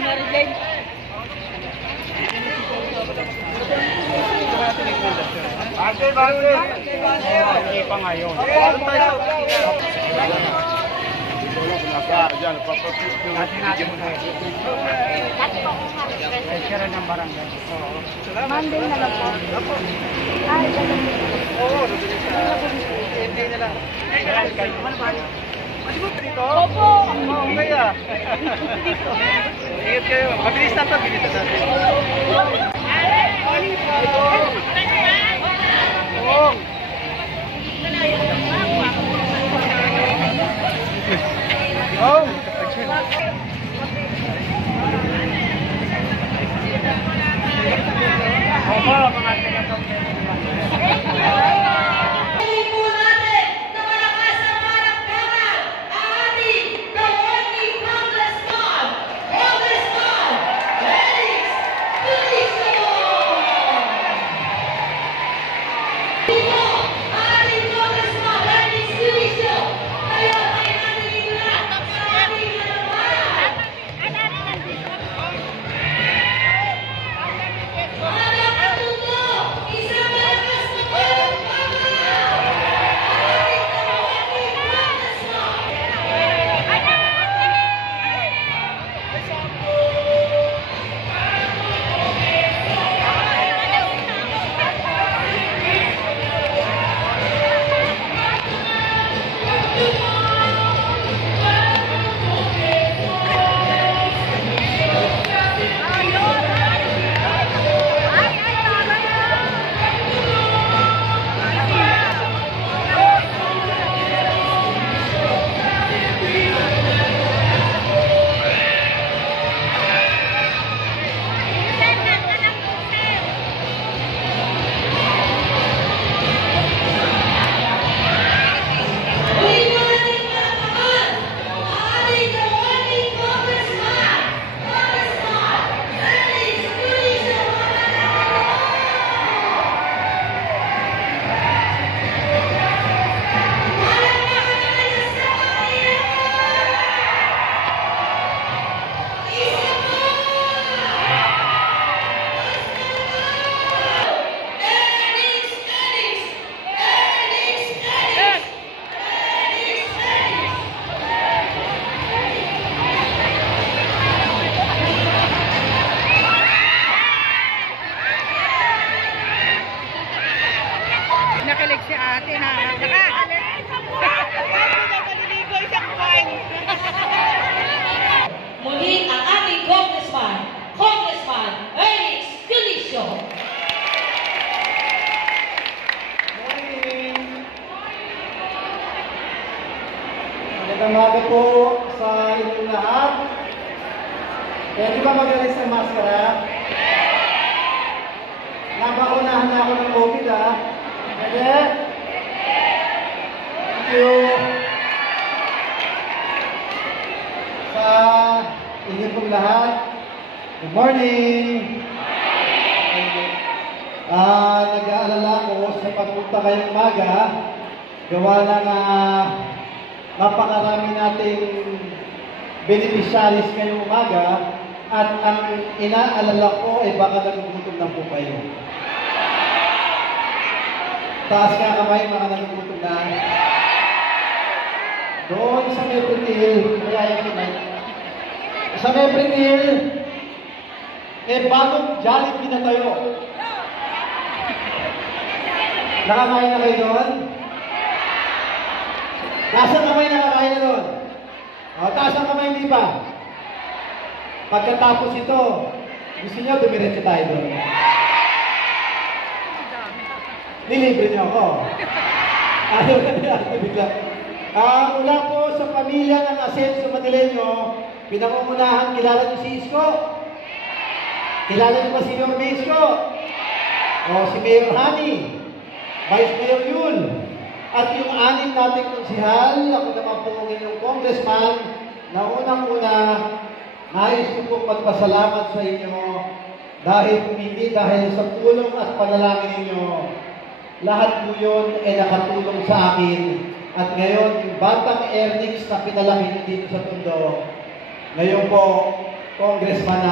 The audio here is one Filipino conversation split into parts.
Mary Jane. Base. Okay pa ngayon. Diyan, papapit yung natin mo na. Kaya ng barangay. Monday na lang po. Ay, Oo, hindi na lang. Opo. Okay ah. Ingat kayo. Mabilis na ito, bilis na natin. Nakilig si ate na. Naliligo isang buwan. Muli ang ating Congressman Ernix Felicio. Magandang umaga po sa inyong lahat. Pwede ba magalis ng maskara? Nabakunahan na ako ng COVID ah. Pwede? Thank you. Sa inyo pong lahat, good morning. Nag-aalala ko sa pagpunta kayong umaga, gawa ng napakarami nating beneficiaries ngayong umaga at ang inaalala ko ay baka nagugutom na po kayo. Taas ka kamay, mga nagugutom na. Doon sa Mepritil, kaya yung kamay. Sa Mepritil, bagong Jollibee na tayo. Nakakain na kayo doon? Taas ang kamay nakakain na doon. Taas ang kamay hindi pa. Pagkatapos ito, gusto nyo dumiretso tayo doon. Nilibre niyo ako. Mula po sa pamilya ng Asenso Manileño, pinangungunahan, kilala niyo si Isko? Kilala niyo ba si Mayor Isko? O si Mayor Hani? Vice Mayor Yul? At yung anim nating konsihal, ako naman po ang inyong congressman, na unang-una, nais ko po magpasalamat sa inyo dahil hindi dahil sa tulong at panalangin ninyo, lahat po yun ay nakatulong sa akin. At ngayon, yung batang Ernix na pinalaki nyo dito sa Tondo, ngayon po, congressman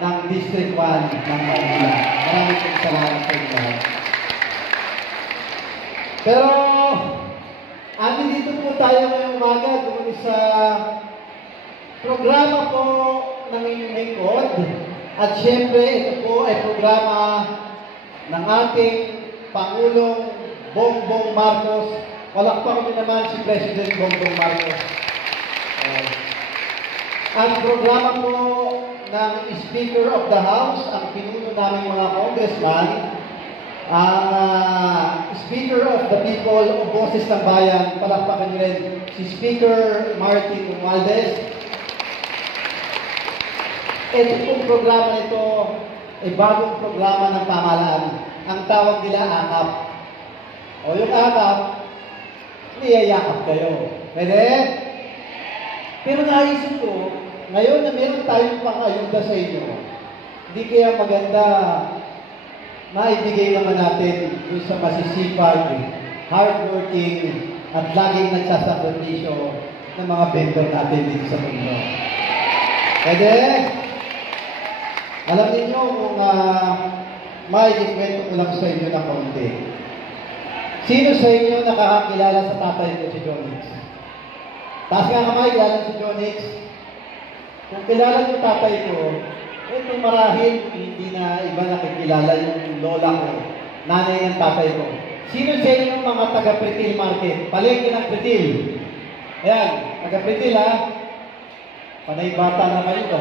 ng District 1 ng Manila. Maraming salamat sa inyo. Pero, dito po tayo ngayong umaga doon sa programa po ng inyong lingkod. At syempre, ito po ay programa ng ating Pangulong Bongbong Marcos. Palakpakan niyo naman si President Bongbong Marcos. Ang programa po ng Speaker of the House, ang pinuno namin mga congressman, ang Speaker of the People o Boses ng Bayan, palakpakan niyo rin si Speaker Martin Romualdez. Ito pong programa nito ay bagong programa ng pamahalaan. Ang tawag nila AKAP. O yung AKAP, niyayakap kayo. Pwede? Pero naisip ko, ngayon na meron tayong pang-ayuda sa inyo, hindi kaya maganda maibigay naman natin dun sa masisipag, hardworking, at laging nagsasakripisyo ng mga vendor natin dito sa mundo. Pwede? Alam niyo kung maikikwento ko lang sa inyo ng konti. Sino sa inyo nakakakilala sa tatay ko si Jonix? Taas nga kamay, kilala si Jonix. Kung kilala niyo tatay ko, ito marahil hindi na iba nakikilala yung lola ko, nanay ng tatay ko. Sino sa inyo mga taga-Pretil Market? Palengke ng Pretil. Ayan, taga-Pretil Panay bata na kayo ba?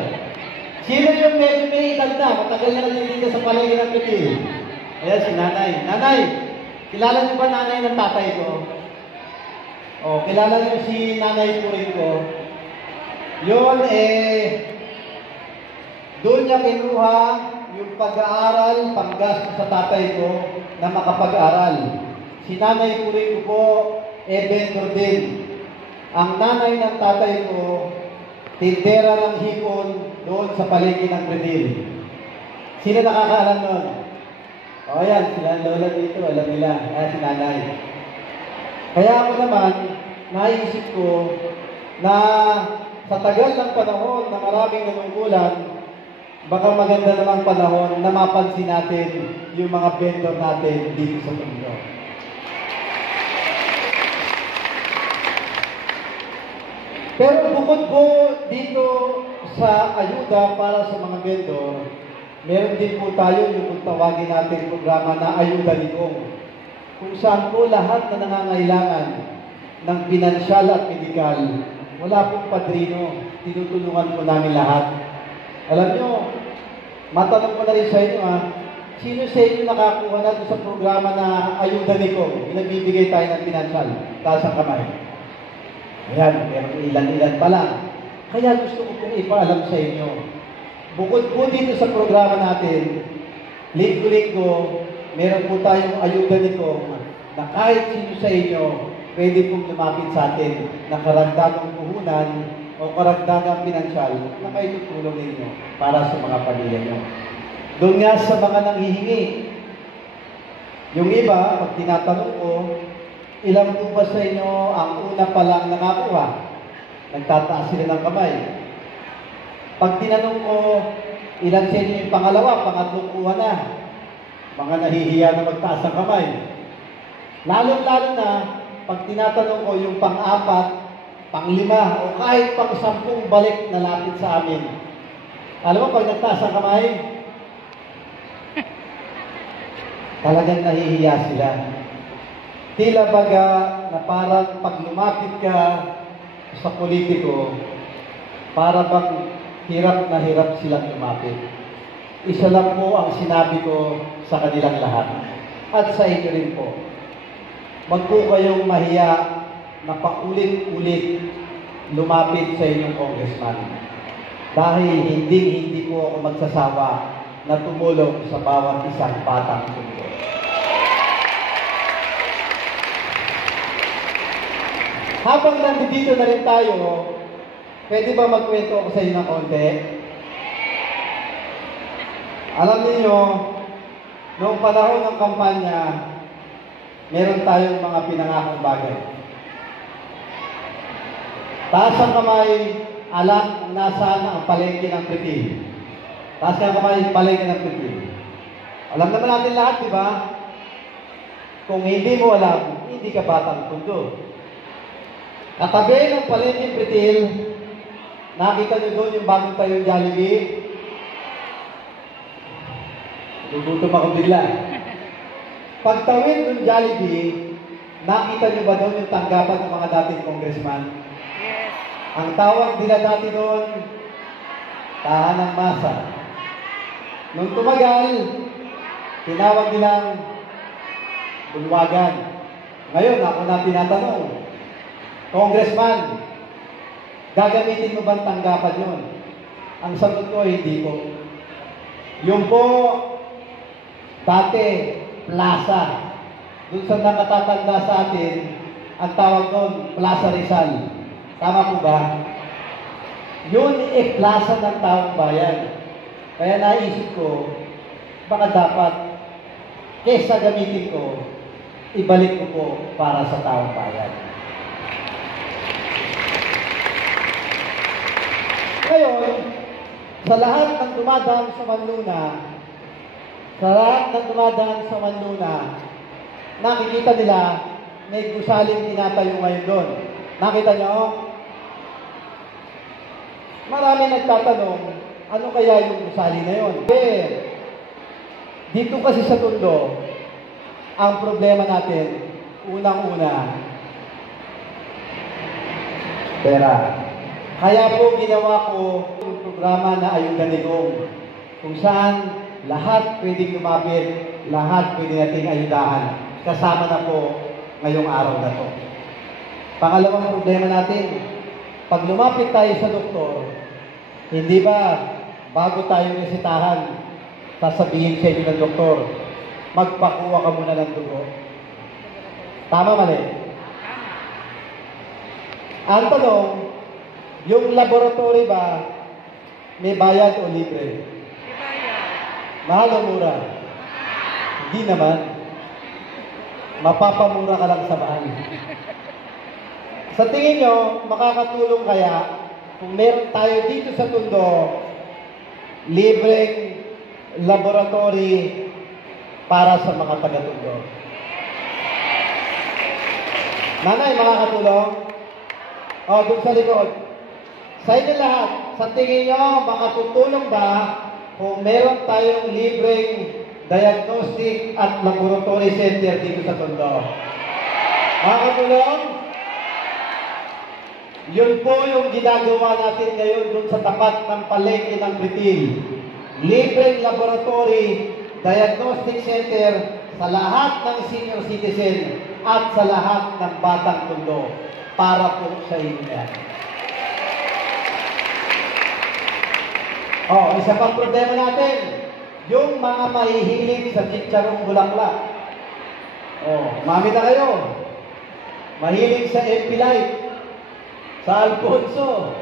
Sino yung medyo may edad na? Matagal na nandito sa palengke ng Pretil. Ayan, si nanay. Nanay, kilala niyo ba nanay ng tatay ko? O, kilala niyo si nanay Puring ko? Yun, doon niya kinuha yung pag-aaral, panggastos sa tatay ko na makapag-aral. Si nanay Puring ko po, vendor din. Ang nanay ng tatay ko, tindera ng hipon doon sa palengke ng Pretil. Sino nakakaalam nun? O yan, sila lola dito, alam nila. Si nanay. Kaya ako naman, naisip ko na sa tagal ng panahon na maraming nanungkulan, baka maganda namang panahon na mapansin natin yung mga vendor natin dito sa mundo. Pero bukod po dito sa ayuda para sa mga vendor, meron din po tayo yung tawagin natin programa na Ayuda ni Kong, kung saan po lahat na nangangailangan ng pinansyal at medikal, wala pong padrino, tinutulungan po namin lahat. Alam nyo, matanong ko na rin sa inyo sino sa inyo nakakuha na sa programa na Ayuda ni Kong? Pinagbibigay tayo ng pinansyal. Taas ang kamay. Ayan, meron ilan-ilan pa lang. Kaya gusto ko pong ipaalam sa inyo. Bukod po dito sa programa natin, linggo-linggo, meron po tayong Ayuda ni Kong na kahit sino sa inyo, pwede pong lumapit sa atin na karagdagang puhunan o karagdagang pinansyal na kayo tutulong ninyo para sa mga pamilya nyo. Doon nga sa mga nanghihingi, yung iba, pag tinatanong ko, ilan po ba sa inyo ang una pa lang nakakuha? Nagtataas sila ng kamay. Pag tinanong ko, ilan sa inyo yung pangalawa, pangatlong kuha na? Mga nahihiya na magtaas ng kamay. Lalo-lalo na, pag tinatanong ko yung pang-apat, pang-lima, o kahit pang-10 balik na lapit sa amin. Alam mo, pag nagtaas ang kamay, talagang nahihiya sila. Tila baga na parang pag lumapit ka sa politiko, para bang hirap na hirap silang lumapit. Isa lang po ang sinabi ko sa kanilang lahat. At sa inyo rin po. Wag po kayong mahiya na paulit-ulit lumapit sa inyong congressman. Dahil hindi po ako magsasawa na tumulong sa bawat isang batang sundo. Habang nandito na rin tayo, pwede ba magkwento ako sa inyo ng konti? Alam niyo, noong panahon ng kampanya, meron tayong mga pinangakong bagay. Taas ang kamay alam kung nasaan ang palengke ng Pritil? Taas ka kamay, palengke ng Pritil. Alam naman natin lahat, di ba? Kung hindi mo alam, hindi ka batang tundo. Katabi ng palengke ng Pritil, nakita nyo doon yung bagong tayo Jollibee? Gugutom ako bigla. Pagtawid ng Jollibee, nakita nyo ba doon yung tanggapan ng mga dating congressman? Yes. Ang tawag nila dati doon, tahanang masa. Nung tumagal, tinawag nilang bulwagan. Ngayon, ako na tinatanong, Congressman, gagamitin mo ba ang tanggapan yun? Ang sagot ko, hindi po. Yung po, dati, plaza. Doon sa nakatatanda sa atin, ang tawag doon, Plaza Rizal. Tama po ba? Yun plaza ng taong bayan. Kaya naisip ko, baka dapat, kesa gamitin ko, ibalik ko po para sa taong bayan. Ngayon, sa lahat ng dumadaan sa Manluna, nakikita nila may gusaling tinatayo ngayon doon. Nakita nyo? Marami nagtatanong, ano kaya yung gusali na yun? Dito kasi sa Tondo, ang problema natin, unang-una, pera. Kaya po ginawa ko yung programa na Ayuda ni Gong, kung saan lahat pwedeng lumapit, lahat pwede nating ayudahan. Kasama na po ngayong araw na to. Pangalawang problema natin, pag lumapit tayo sa doktor, hindi ba bago tayo resetahan, sasabihin sa inyo ng doktor, magpakuha ka muna ng dugo. Tama mali? Ang tanong, yung laboratory ba, may bayad o libre? Mahal o mura? Hindi naman. Mapapamura ka lang sa bahay. Sa tingin nyo, makakatulong kaya kung meron tayo dito sa Tondo, libreng laboratory para sa mga taga-Tondo? Nanay, makakatulong? O, dun sa likod. Sa inyo lahat, sa tingin nyo, makatutulong ba kung meron tayong libreng diagnostic at laboratory center dito sa Tondo? Makakatulong? Yun po yung ginagawa natin ngayon dun sa tapat ng palengke ng Pritil. Libreng laboratory, diagnostic center sa lahat ng senior citizen at sa lahat ng batang Tondo para po sa inyo. Isa pang problema natin, yung mga mahihilig sa chicharong bulaklak. Mami na kayo. Mahilig sa MP Light, sa Alfonso.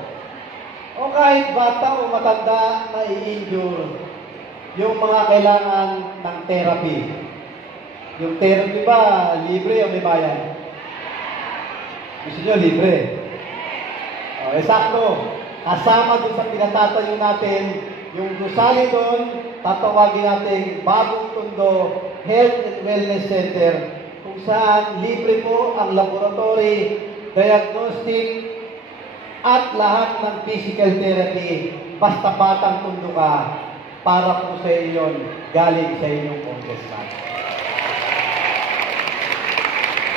O kahit bata o matanda na i-injure, yung mga kailangan ng therapy. Yung therapy ba, libre o may bayan? Gusto nyo, libre. Eksakto. Kasama doon sa pinatatayo natin, yung gusali doon, tatawagin natin Bagong Tondo Health and Wellness Center, kung saan libre po ang laboratory, diagnostic, at lahat ng physical therapy, basta batang Tondo ka, para po sa inyo, galing sa inyong congressman.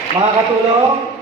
Mga katulong,